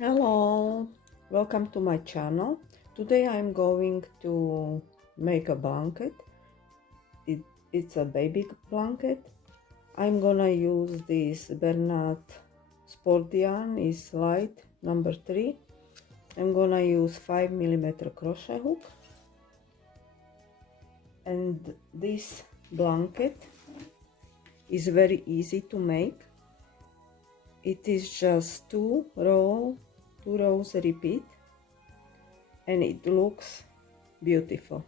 Hello, welcome to my channel. Today I'm going to make a blanket. It's a baby blanket. I'm gonna use this Bernat sport yarn, is light number 3. I'm gonna use 5mm crochet hook, and this blanket is very easy to make. It is just two rows repeat, and it looks beautiful.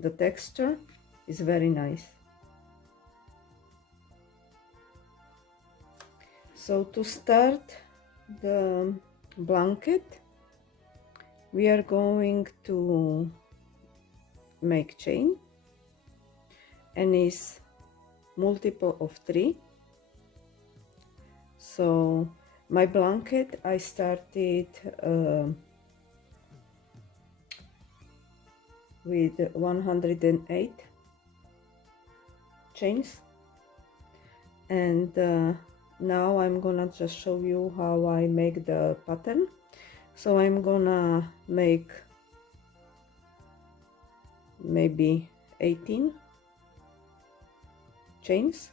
The texture is very nice. So to start the blanket, we are going to make chain, and is multiple of 3. So my blanket I started with 108 chains, and now I'm gonna just show you how I make the pattern. So I'm gonna make maybe 18 chains,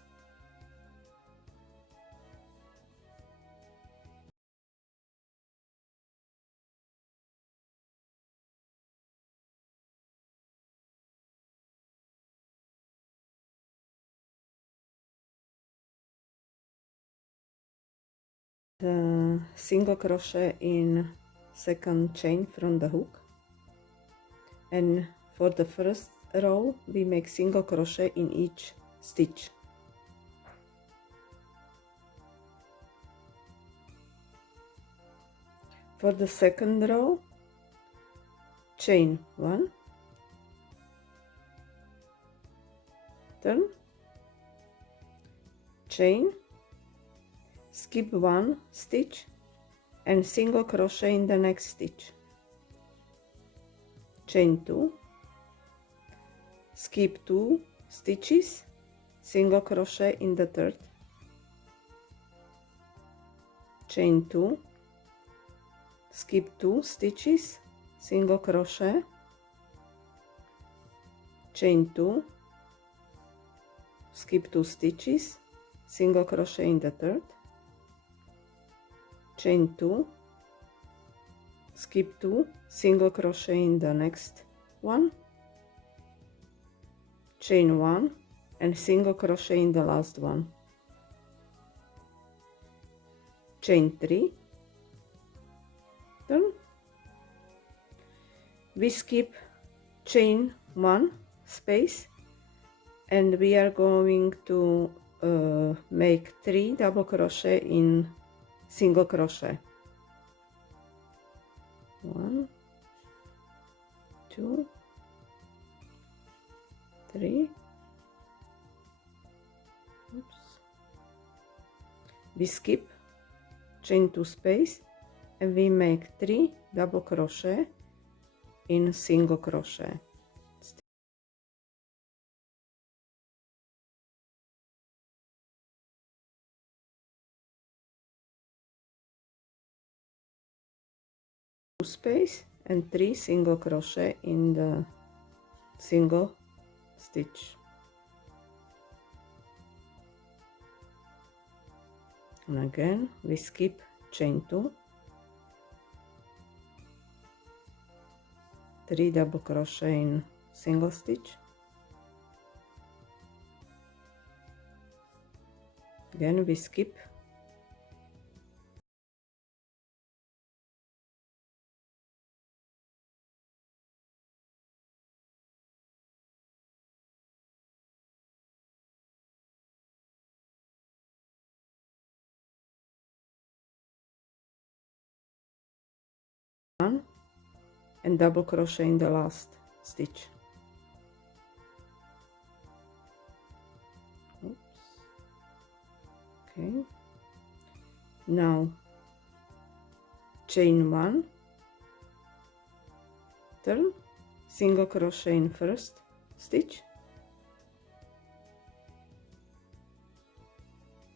single crochet in second chain from the hook, and for the first row we make single crochet in each stitch. For the second row, chain 1, turn, chain, skip 1 stitch and single crochet in the next stitch, chain 2, skip 2 stitches, single crochet in the third, chain 2, skip 2 stitches, single crochet, chain 2, skip 2 stitches, single crochet in the third, chain 2, skip 2, single crochet in the next one, chain 1 and single crochet in the last one, chain 3, turn, we skip chain 1 space, and we are going to make 3 double crochet in single crochet. 1, 2, 3. Oops. We skip chain 2 space and we make 3 double crochet in single crochet. Space and 3 single crochet in the single stitch, and again we skip chain 2, 3 double crochet in single stitch, again we skip one and double crochet in the last stitch. Oops. Okay, now chain 1, turn, single crochet in first stitch,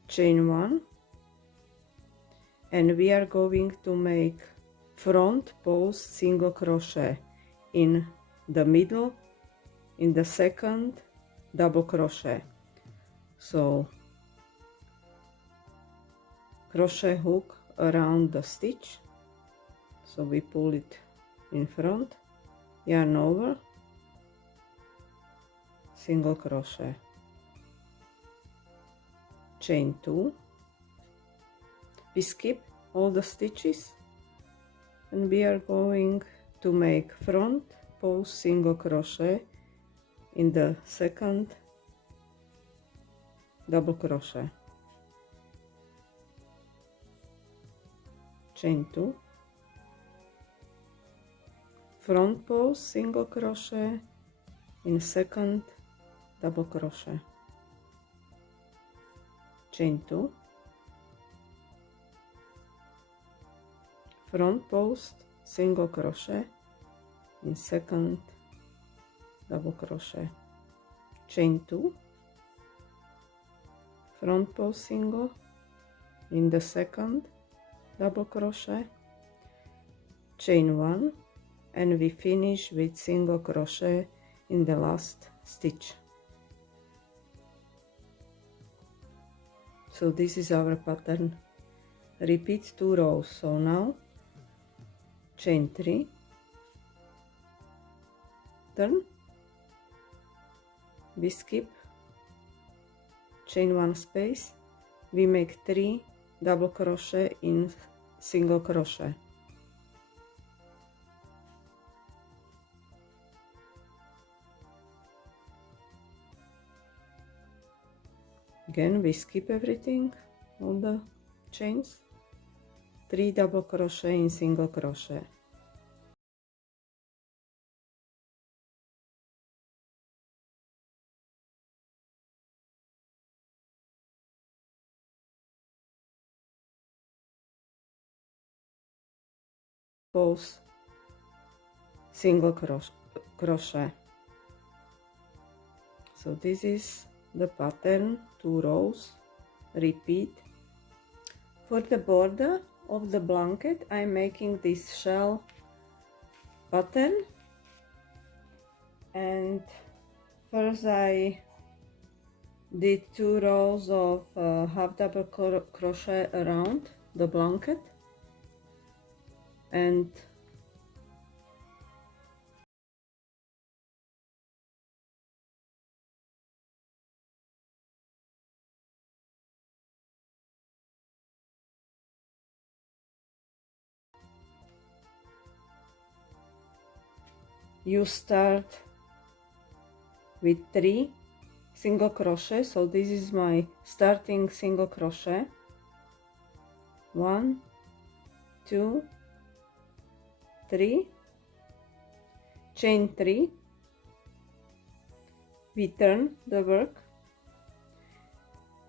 chain 1 and we are going to make front post single crochet in the middle, in the second double crochet. So crochet hook around the stitch, so we pull it in front, yarn over, single crochet, chain 2, we skip all the stitches and we are going to make front post single crochet in the second double crochet, chain 2, front post single crochet in second double crochet, chain 2, front post single crochet in second double crochet, chain 2, front post single in the second double crochet, chain 1, and we finish with single crochet in the last stitch. So this is our pattern. Repeat 2 rows. So now chain 3, turn, we skip, chain 1 space, we make 3 double crochet in single crochet, again we skip everything, all the chains, 3 double crochet in single crochet, post single crochet. So this is the pattern, 2 rows, repeat. For the border of the blanket I'm making this shell pattern, and first I did 2 rows of half double crochet around the blanket, and you start with 3 single crochet. So this is my starting single crochet, 1, 2, 3, chain 3, we turn the work,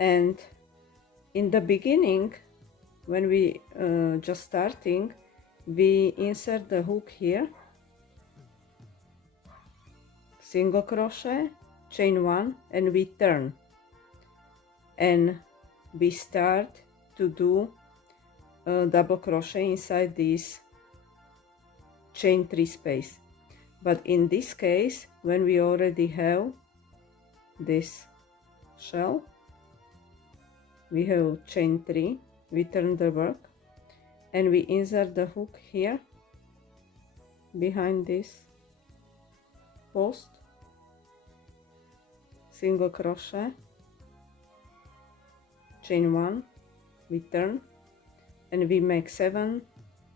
and in the beginning when we just starting, we insert the hook here, single crochet, chain 1, and we turn, and we start to do a double crochet inside this chain 3 space. But in this case, when we already have this shell, we have chain 3, we turn the work, and we insert the hook here behind this post, single crochet, chain 1, we turn, and we make 7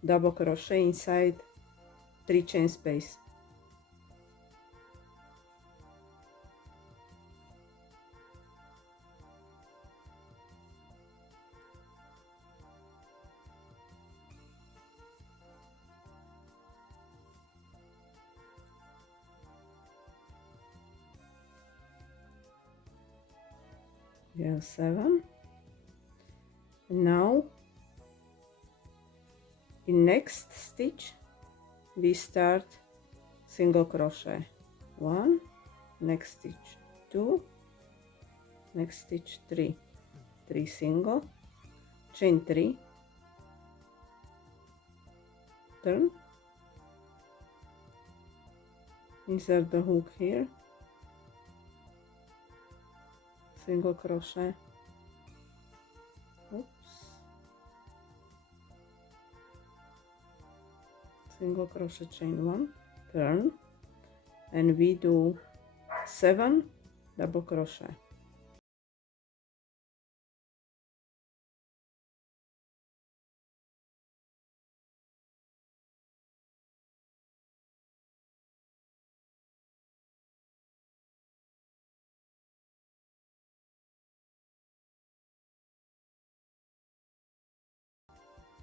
double crochet inside 3 chain space. We have 7. Now in next stitch we start single crochet, 1, next stitch 2, next stitch 3, 3 single, chain 3, turn, insert the hook here, single crochet, oops, single crochet, chain 1, turn, and we do 7 double crochet.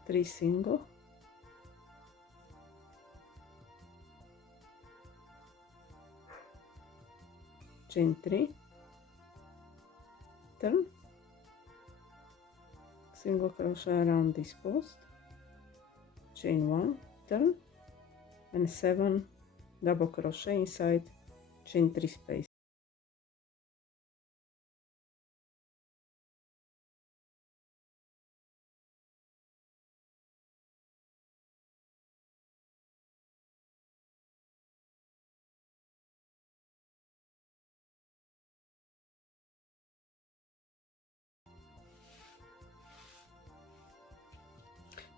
Three single, chain 3, turn, single crochet around this post, chain 1, turn, and 7 double crochet inside chain 3 space.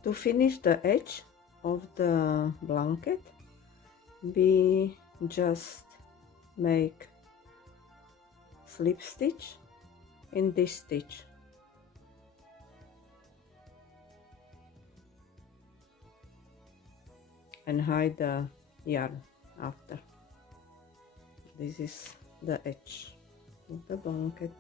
To finish the edge of the blanket, we just make slip stitch in this stitch, and hide the yarn after. This is the edge of the blanket.